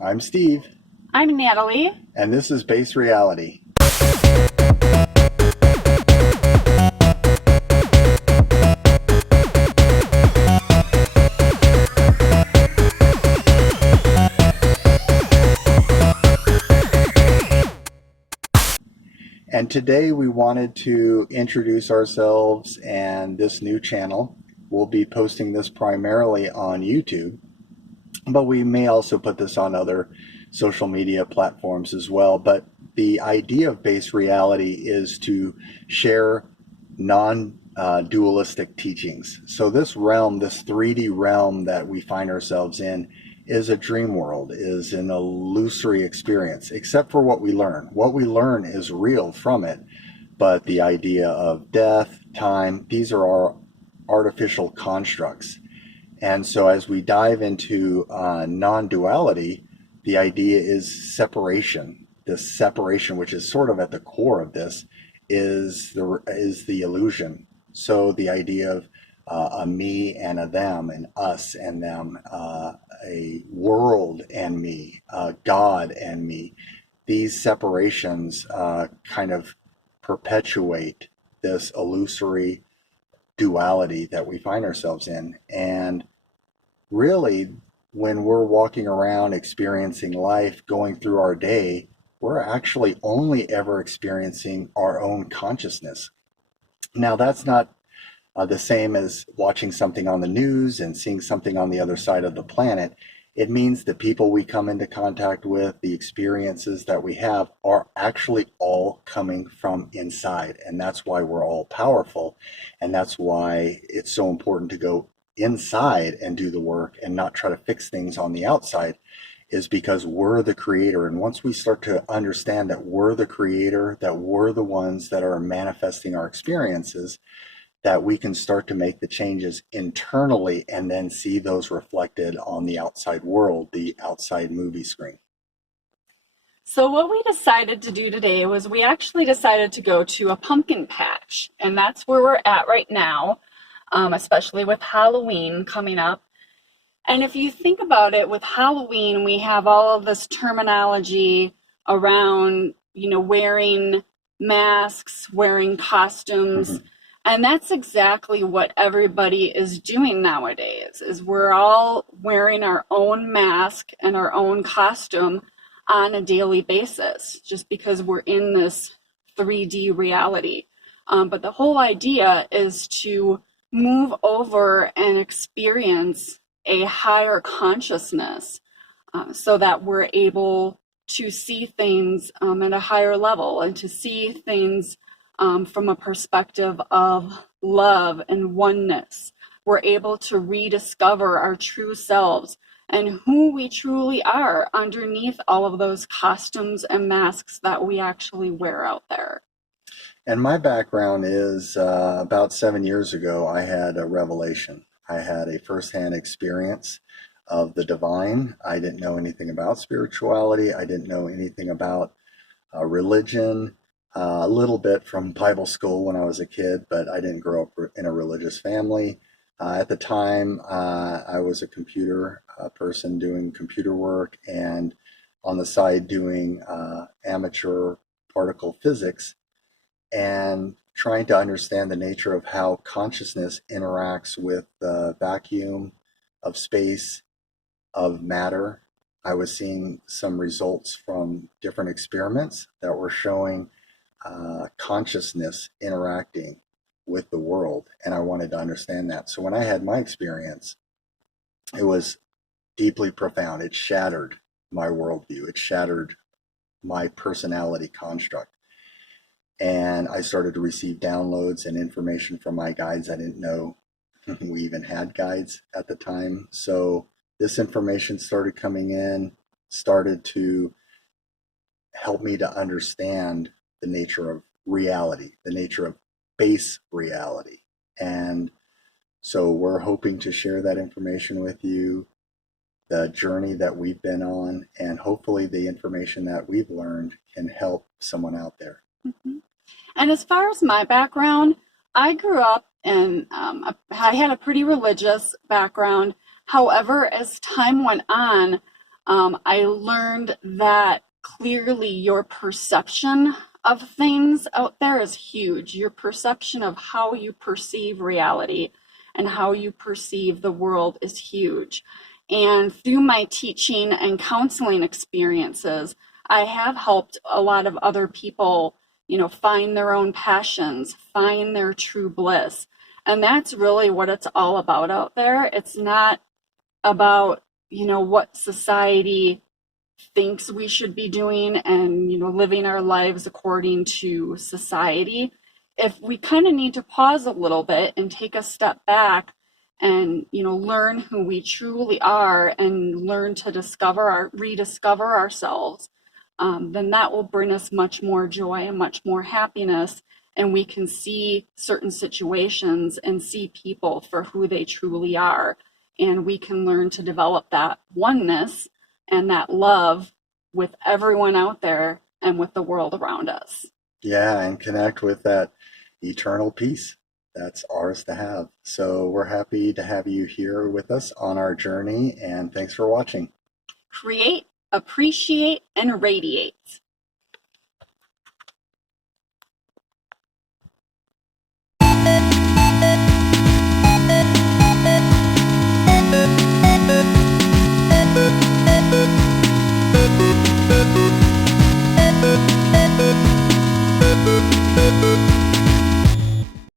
I'm Steve, I'm Natalie. and this is Base Reality. And today we wanted to introduce ourselves and this new channel. We'll be posting this primarily on YouTube, but we may also put this on other social media platforms as well. But the idea of Base Reality is to share non-dualistic teachings. So this realm, this 3D realm that we find ourselves in, is a dream world, is an illusory experience, except for what we learn. What we learn is real from it, but the idea of death, time, these are our artificial constructs. And so as we dive into non-duality, the idea is separation. This separation, which is sort of at the core of this, is the illusion. So the idea of a me and a them, an us and them, a world and me, God and me. These separations kind of perpetuate this illusory duality that we find ourselves in. And really, when we're walking around experiencing life, going through our day, we're actually only ever experiencing our own consciousness. Now, that's not the same as watching something on the news and seeing something on the other side of the planet. It means the people we come into contact with, the experiences that we have, are actually all coming from inside. And that's why we're all powerful. And that's why it's so important to go inside and do the work and not try to fix things on the outside, is because we're the creator. And once we start to understand that we're the creator, that we're the ones that are manifesting our experiences, that we can start to make the changes internally and then see those reflected on the outside world, the outside movie screen. So what we decided to do today was we actually decided to go to a pumpkin patch, and that's where we're at right now, especially with Halloween coming up. And if you think about it, with Halloween, we have all of this terminology around, wearing masks, wearing costumes. Mm-hmm. And that's exactly what everybody is doing nowadays, is we're all wearing our own mask and our own costume on a daily basis, just because we're in this 3D reality. But the whole idea is to move over and experience a higher consciousness so that we're able to see things at a higher level and to see things from a perspective of love and oneness. We're able to rediscover our true selves and who we truly are underneath all of those costumes and masks that we actually wear out there. And my background is about 7 years ago, I had a revelation. I had a firsthand experience of the divine. I didn't know anything about spirituality. I didn't know anything about religion. A little bit from Bible school when I was a kid, but I didn't grow up in a religious family. At the time, I was a computer person doing computer work and on the side doing amateur particle physics and trying to understand the nature of how consciousness interacts with the vacuum of space, of matter. I was seeing some results from different experiments that were showing consciousness interacting with the world, and I wanted to understand that. So when I had my experience, it was deeply profound. It shattered my worldview. It shattered my personality construct. And I started to receive downloads and information from my guides. I didn't know we even had guides at the time. So this information started coming in, started to help me to understand the nature of reality, the nature of base reality. And so we're hoping to share that information with you, the journey that we've been on, and hopefully the information that we've learned can help someone out there. Mm-hmm. And as far as my background, I grew up and I had a pretty religious background. However, as time went on, I learned that clearly your perception of things out there is huge. Your perception of how you perceive reality and how you perceive the world is huge. And through my teaching and counseling experiences, I have helped a lot of other people, find their own passions, find their true bliss. And that's really what it's all about out there. It's not about, what society thinks we should be doing and, living our lives according to society. If we kind of need to pause a little bit and take a step back and, learn who we truly are and learn to rediscover ourselves, then that will bring us much more joy and much more happiness. And we can see certain situations and see people for who they truly are. And we can learn to develop that oneness and that love with everyone out there and with the world around us. Yeah, and connect with that eternal peace that's ours to have. So we're happy to have you here with us on our journey, and thanks for watching. Create, appreciate, and radiate.